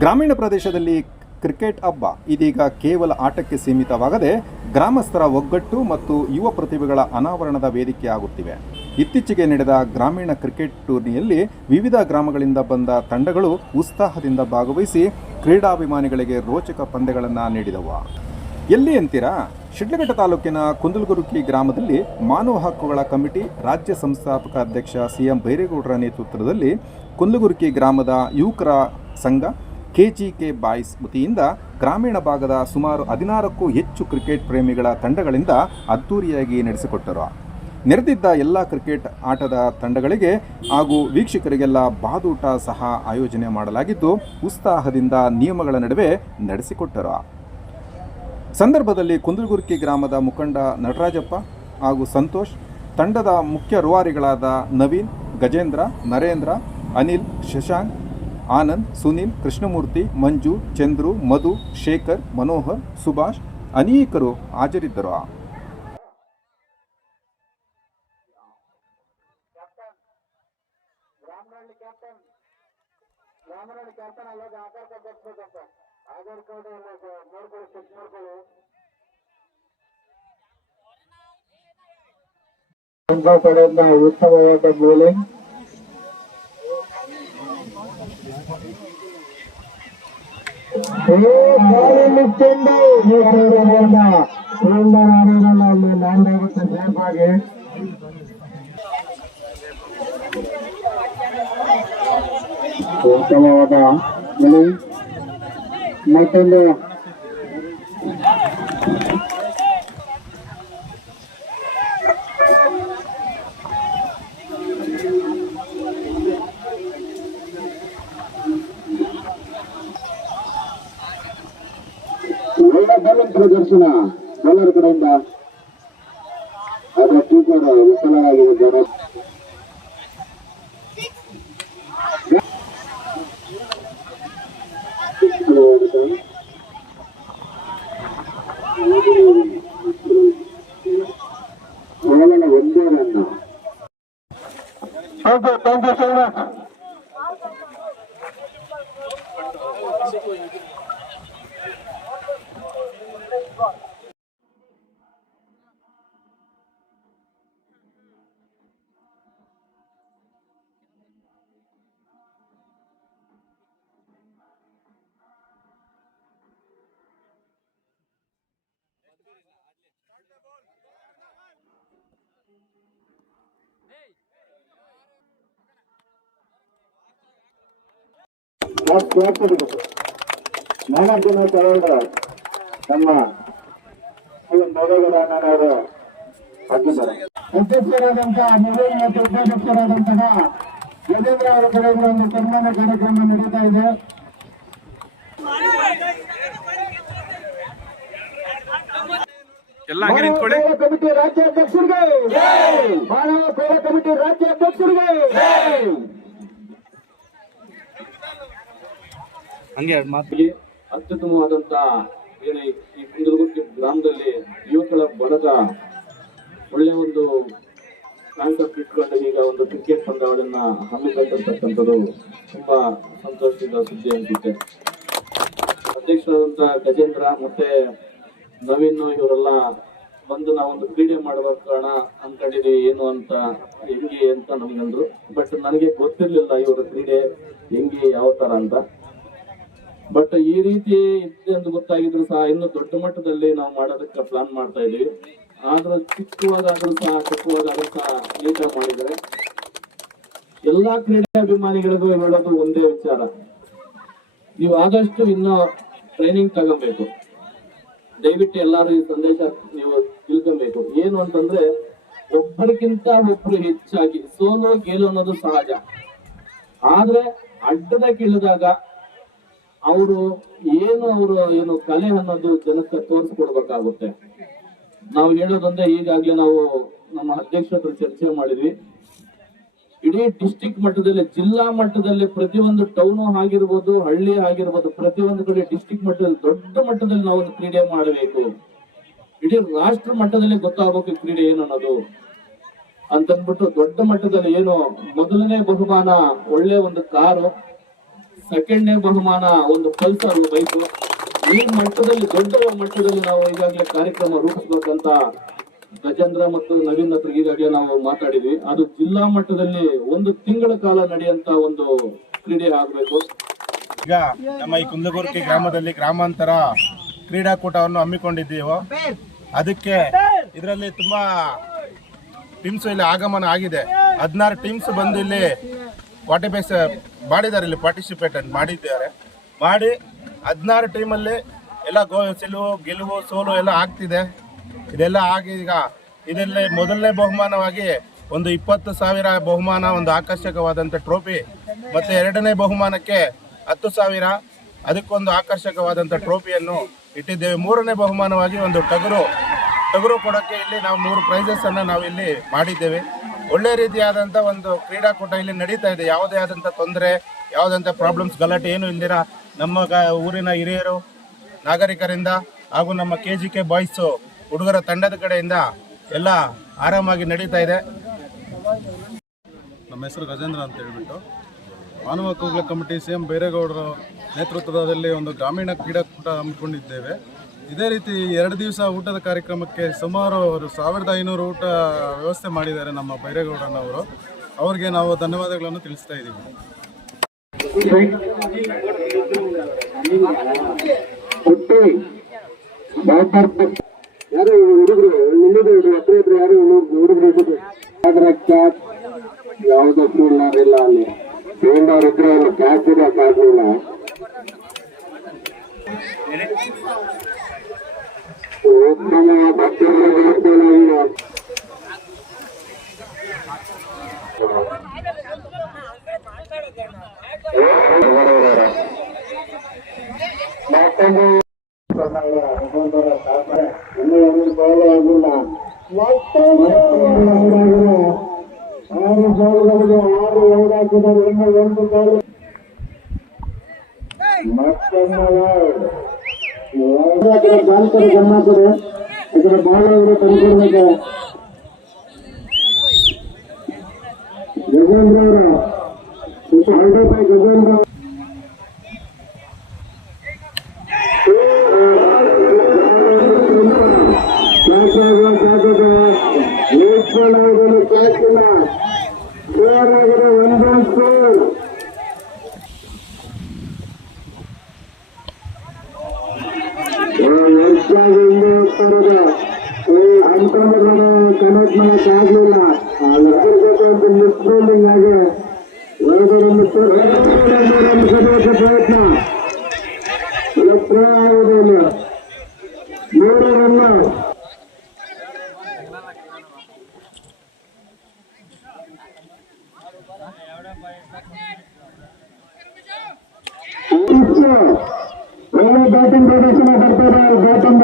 ಗ್ರಾಮೀಣ ಪ್ರದೇಶದಲ್ಲಿ ಕ್ರಿಕೆಟ್ ಹಬ್ಬ ಇದೀಗ ಕೇವಲ ಆಟಕ್ಕೆ ಸೀಮಿತವಾಗದೆ ಗ್ರಾಮಸ್ಥರ ಒಗ್ಗಟ್ಟು ಮತ್ತು ಯುವ ಪ್ರತಿಭೆಗಳ ಅನಾವರಣದ ವೇದಿಕೆಯಾಗುತ್ತಿವೆ. ಇತ್ತೀಚೆಗೆ ನಡೆದ ಗ್ರಾಮೀಣ ಕ್ರಿಕೆಟ್ ಟೂರ್ನಿಯಲ್ಲಿ ವಿವಿಧ ಗ್ರಾಮಗಳಿಂದ ಬಂದ ತಂಡಗಳು ಉತ್ಸಾಹದಿಂದ ಭಾಗವಹಿಸಿ ಕ್ರೀಡಾಭಿಮಾನಿಗಳಿಗೆ ರೋಚಕ ಪಂದ್ಯಗಳನ್ನು ನೀಡಿದವು. ಎಲ್ಲಿ ಅಂತೀರಾ? ಶಿಡ್ಲಘಟ್ಟ ತಾಲೂಕಿನ ಕುಂದಲಗುರ್ಕಿ ಗ್ರಾಮದಲ್ಲಿ ಮಾನವ ಹಕ್ಕುಗಳ ಕಮಿಟಿ ರಾಜ್ಯ ಸಂಸ್ಥಾಪಕ ಅಧ್ಯಕ್ಷ CM ಬೈರೇಗೌಡರ ನೇತೃತ್ವದಲ್ಲಿ ಕುಂದಲಗುರ್ಕಿ ಗ್ರಾಮದ ಯುವಕರ ಸಂಘ KGK ಬಾಯ್ಸ್ ವತಿಯಿಂದ ಗ್ರಾಮೀಣ ಭಾಗದ ಸುಮಾರು 16ಕ್ಕೂ ಹೆಚ್ಚು ಕ್ರಿಕೆಟ್ ಪ್ರೇಮಿಗಳ ತಂಡಗಳಿಂದ ಅದ್ದೂರಿಯಾಗಿ ನಡೆಸಿಕೊಟ್ಟರು. ನೆರೆದಿದ್ದ ಎಲ್ಲ ಕ್ರಿಕೆಟ್ ಆಟದ ತಂಡಗಳಿಗೆ ಹಾಗೂ ವೀಕ್ಷಕರಿಗೆಲ್ಲ ಬಾದೂಟ ಸಹ ಆಯೋಜನೆ ಮಾಡಲಾಗಿದ್ದು ಉತ್ಸಾಹದಿಂದ ನಿಯಮಗಳ ನಡುವೆ ನಡೆಸಿಕೊಟ್ಟರು. ಸಂದರ್ಭದಲ್ಲಿ ಕುಂದಲಗುರ್ಕಿ ಗ್ರಾಮದ ಮುಖಂಡ ನಟರಾಜಪ್ಪ ಹಾಗೂ ಸಂತೋಷ್, ತಂಡದ ಮುಖ್ಯ ರೂವಾರಿಗಳಾದ ನವೀನ್, ಗಜೇಂದ್ರ, ನರೇಂದ್ರ, ಅನಿಲ್, ಶಶಾಂಕ್, ಆನಂದ್, ಸುನಿಲ್, ಕೃಷ್ಣಮೂರ್ತಿ, ಮಂಜು, ಚಂದ್ರು, ಮಧು, ಶೇಖರ್, ಮನೋಹರ್, ಸುಭಾಷ್ ಅನೇಕರು ಹಾಜರಿದ್ದರು. ಕಡೆಯಿಂದ ಉತ್ತಮವಾದ ಬೌಲಿಂಗ್ ಸೇಫಾಗಿ ಉತ್ತಮವಾದ ಮತ್ತೊಂದು ಪ್ರದರ್ಶನ ಬೌಲರ್ ಕಡೆಯಿಂದ ಅದರ ಕೀಪರ್ ವಿಫಲರಾಗಿದ್ದಾರೆ. ಕೇವಲ ಒಂದೇ run. Thank you so much. ನಾಲ್ಕು ಜನ ತಗೊಂಡು ನಮ್ಮ ಮೊದಲವರು ಹಾಕಿದ್ದಾರೆ. ಅಧ್ಯಕ್ಷರಾದಂತಹ ನವೀನ್ ಮತ್ತು ಉಪಾಧ್ಯಕ್ಷರಾದಂತಹ ಗಜೇಂದ್ರ ಅವರ ಕಡೆಯಿಂದ ಒಂದು ಸನ್ಮಾನ ಕಾರ್ಯಕ್ರಮ ನಡೀತಾ ಇದೆ. ಕಮಿಟಿ ರಾಜ್ಯಾಧ್ಯಕ್ಷರಿಗೆ, ಮಾನವ ಸೇವಾ ಕಮಿಟಿ ರಾಜ್ಯಾಧ್ಯಕ್ಷರಿಗೆ ಅತ್ಯುತ್ತಮವಾದಂತಹ ಏನು ಈ ಕುಂದಲಗುರ್ಕಿ ಗ್ರಾಮದಲ್ಲಿ ಯುವಕರ ಬಳಗ ಒಳ್ಳೆ ಒಂದು ಕಾನ್ಸೆಪ್ಟ್ ಇಟ್ಕೊಂಡು ಈಗ ಒಂದು ಕ್ರಿಕೆಟ್ ಪಂದ್ಯಾವಳಿಯನ್ನ ಹಮ್ಮಿಕೊಂಡಿರ್ತಕ್ಕಂಥದ್ದು ತುಂಬಾ ಸಂತೋಷದ ಸುದ್ದಿ ಅನ್ಸುತ್ತೆ. ಅಧ್ಯಕ್ಷರಾದಂತಹ ಗಜೇಂದ್ರ ಮತ್ತೆ ನವೀನ್ ಇವರೆಲ್ಲ ಬಂದು ನಾವೊಂದು ಕ್ರೀಡೆ ಮಾಡುವ ಕಾರಣ ಅನ್ಕೊಂಡಿದೀವಿ ಏನು ಅಂತ ಹೆಂಗೆ ಅಂತ ನಮ್ಗಂದ್ರು. ಬಟ್ ನನಗೆ ಗೊತ್ತಿರ್ಲಿಲ್ಲ ಇವರ ಕ್ರೀಡೆ ಹೆಂಗೆ ಯಾವ ತರ ಅಂತ. ಬಟ್ ಈ ರೀತಿ ಇದೆ ಅಂತ ಗೊತ್ತಾಗಿದ್ರು ಸಹ ಇನ್ನು ದೊಡ್ಡ ಮಟ್ಟದಲ್ಲಿ ನಾವು ಮಾಡೋದಕ್ಕೆ ಪ್ಲಾನ್ ಮಾಡ್ತಾ ಇದೀವಿ. ಆದ್ರೂ ಚಿಕ್ಕವಾಗಾದ್ರೂ ಸಹ ನೀಟಾಗಿ ಮಾಡಿದ್ದಾರೆ. ಎಲ್ಲಾ ಕ್ರೀಡಾಭಿಮಾನಿಗಳಿಗೂ ಹೇಳೋದು ಒಂದೇ ವಿಚಾರ, ನೀವು ಆದಷ್ಟು ಇನ್ನು ಟ್ರೈನಿಂಗ್ ತಗೋಬೇಕು. ದಯವಿಟ್ಟು ಎಲ್ಲಾರು ಈ ಸಂದೇಶ ನೀವು ತಿಳ್ಕೊಬೇಕು. ಏನು ಅಂತಂದ್ರೆ ಒಬ್ಬರಿಗಿಂತ ಒಬ್ರು ಹೆಚ್ಚಾಗಿ ಸೋಲು ಗೆಲು ಅನ್ನೋದು ಸಹಜ. ಆದ್ರೆ ಅಡ್ಡದ ಕೀಳಿದಾಗ ಅವರು ಏನು ಕಲೆ ಅನ್ನೋದು ಜನಕ್ಕೆ ತೋರಿಸ್ಕೊಡ್ಬೇಕಾಗುತ್ತೆ. ನಾವು ಹೇಳೋದಂದ್ರೆ ಈಗಾಗ್ಲೇ ನಾವು ನಮ್ಮ ಅಧ್ಯಕ್ಷರು ಚರ್ಚೆ ಮಾಡಿದ್ವಿ. ಇಡೀ ಡಿಸ್ಟಿಕ್ ಮಟ್ಟದಲ್ಲಿ, ಜಿಲ್ಲಾ ಮಟ್ಟದಲ್ಲಿ, ಪ್ರತಿಯೊಂದು ಟೌನ್ ಆಗಿರ್ಬೋದು, ಹಳ್ಳಿ ಆಗಿರ್ಬೋದು, ಪ್ರತಿಯೊಂದು ಕಡೆ ಡಿಸ್ಟಿಕ್ ಮಟ್ಟದಲ್ಲಿ ದೊಡ್ಡ ಮಟ್ಟದಲ್ಲಿ ನಾವು ಒಂದು ಕ್ರೀಡೆ ಮಾಡಬೇಕು. ಇಡೀ ರಾಷ್ಟ್ರ ಮಟ್ಟದಲ್ಲಿ ಗೊತ್ತಾಗಬೇಕು ಕ್ರೀಡೆ ಏನು ಅನ್ನೋದು ಅಂತಂದ್ಬಿಟ್ಟು ದೊಡ್ಡ ಮಟ್ಟದಲ್ಲಿ ಏನು ಮೊದಲನೇ ಬಹುಮಾನ ಒಳ್ಳೆ ಒಂದು ಕಾರು, ಸೆಕೆಂಡ್ನೇ ಬಹುಮಾನ ಒಂದು ಪಲ್ಸರ್ ಬೈಕು. ಈ ಮಟ್ಟದಲ್ಲಿ ದೊಡ್ಡ ಮಟ್ಟದಲ್ಲಿ ನಾವು ಈಗಾಗಲೇ ಕಾರ್ಯಕ್ರಮ ರೂಪಿಸಬೇಕಂತ ಗಜೇಂದ್ರ ಮತ್ತು ನವೀನ್ ಹತ್ರ ಈಗಾಗಲೇ ನಾವು ಮಾತಾಡಿದ್ವಿ. ಅದು ಜಿಲ್ಲಾ ಮಟ್ಟದಲ್ಲಿ 1 ತಿಂಗಳ ಕಾಲ ನಡೆಯುವಂತ ಒಂದು ಕ್ರೀಡೆ ಆಗಬೇಕು. ಈಗ ನಮ್ಮ ಈ ಕುಂದಗುರ್ಕಿ ಗ್ರಾಮದಲ್ಲಿ ಗ್ರಾಮಾಂತರ ಕ್ರೀಡಾಕೂಟವನ್ನು ಹಮ್ಮಿಕೊಂಡಿದ್ದೀವೋ, ಅದಕ್ಕೆ ಇದರಲ್ಲಿ ತುಂಬಾ ಟೀಮ್ಸ್ ಇಲ್ಲಿ ಆಗಮನ ಆಗಿದೆ. 16 ಟೀಮ್ಸ್ ಬಂದು ಇಲ್ಲಿ ಮಾಡಿದ್ದಾರೆ, ಇಲ್ಲಿ ಪಾರ್ಟಿಸಿಪೇಟ್ ಮಾಡಿದ್ದಾರೆ. ಮಾಡಿ 16 ಟೀಮಲ್ಲಿ ಎಲ್ಲ ಗೆಲುವು ಸೋಲು ಎಲ್ಲ ಆಗ್ತಿದೆ. ಇದೆಲ್ಲ ಆಗಿ ಈಗ ಇದರಲ್ಲಿ ಮೊದಲನೇ ಬಹುಮಾನವಾಗಿ ಒಂದು 20,000 ಬಹುಮಾನ, ಒಂದು ಆಕರ್ಷಕವಾದಂಥ ಟ್ರೋಫಿ, ಮತ್ತು ಎರಡನೇ ಬಹುಮಾನಕ್ಕೆ 10,000, ಅದಕ್ಕೊಂದು ಆಕರ್ಷಕವಾದಂಥ ಟ್ರೋಫಿಯನ್ನು ಇಟ್ಟಿದ್ದೇವೆ. ಮೂರನೇ ಬಹುಮಾನವಾಗಿ ಒಂದು ಟಗರು ಕೊಡೋಕ್ಕೆ ಇಲ್ಲಿ ನಾವು 3 ಪ್ರೈಸಸ್ಸನ್ನು ನಾವು ಇಲ್ಲಿ ಮಾಡಿದ್ದೇವೆ. ಒಳ್ಳೆ ರೀತಿಯಾದಂಥ ಒಂದು ಕ್ರೀಡಾಕೂಟ ಇಲ್ಲಿ ನಡೀತಾ ಇದೆ. ಯಾವುದೇ ಆದಂಥ ತೊಂದರೆ, ಯಾವುದಂಥ ಪ್ರಾಬ್ಲಮ್ಸ್, ಗಲಾಟೆ ಏನು ಇಲ್ದಿರ ನಮ್ಮ ಊರಿನ ಹಿರಿಯರು, ನಾಗರಿಕರಿಂದ ಹಾಗೂ ನಮ್ಮ KGK ಬಾಯ್ಸು ಹುಡುಗರ ತಂಡದ ಕಡೆಯಿಂದ ಎಲ್ಲ ಆರಾಮಾಗಿ ನಡೀತಾ ಇದೆ. ನಮ್ಮ ಹೆಸರು ಗಜೇಂದ್ರ ಅಂತ ಹೇಳ್ಬಿಟ್ಟು, ಮಾನವ ಕೂಗ್ಲ ಕಮಿಟಿ CM ಬೈರೇಗೌಡರ ನೇತೃತ್ವದಲ್ಲಿ ಒಂದು ಗ್ರಾಮೀಣ ಕ್ರೀಡಾಕೂಟ ಹಮ್ಮಿಕೊಂಡಿದ್ದೇವೆ. ಇದೇ ರೀತಿ 2 ದಿವಸ ಊಟದ ಕಾರ್ಯಕ್ರಮಕ್ಕೆ ಸುಮಾರು 1500 ಊಟ ವ್ಯವಸ್ಥೆ ಮಾಡಿದ್ದಾರೆ ನಮ್ಮ ಬೈರೇಗೌಡನವರು. ಅವ್ರಿಗೆ ನಾವು ಧನ್ಯವಾದಗಳನ್ನು ತಿಳಿಸ್ತಾ ಇದ್ದೀವಿ. ಯಾರು ಹುಡುಗರು ಹತ್ರ ಯಾರು ಹುಡುಗರು ಯಾವುದಕ್ಕೂ ಇಲ್ಲಾರಿಲ್ಲ, ಅಲ್ಲಿ ತಗೊಂಡವ್ರಿದ್ರೆ ಅಲ್ಲಿ ಕ್ಯಾಚ್ ಇರೋಕ್ಕಾಗಲಿಲ್ಲ. ಉತ್ತಮ ಗಮನಿಸಿದೆ. ಇದರ ಬಾಳ ತಂದ್ಕೊಡ್ಬೇಕು. ಗಜೇಂದ್ರ ಅವರ 100 ರೂಪಾಯಿ ಗಜೇಂದ್ರ ಕನೆಕ್ಟ್ ಮಾಡಕ್ ಆಗ್ಲಿಲ್ಲ. ಮಿಸ್ಬೋಲಿಂಗ್ ಆಗಿ ಪ್ರಯತ್ನ ಆಗುವುದಿಲ್ಲ. 3 ರನ್. ಒಳ್ಳೆ ಬ್ಯಾಟಿಂಗ್ ಪ್ರದರ್ಶನ ಬರ್ತಾರೆ ಬ್ಯಾಟಿಂಗ್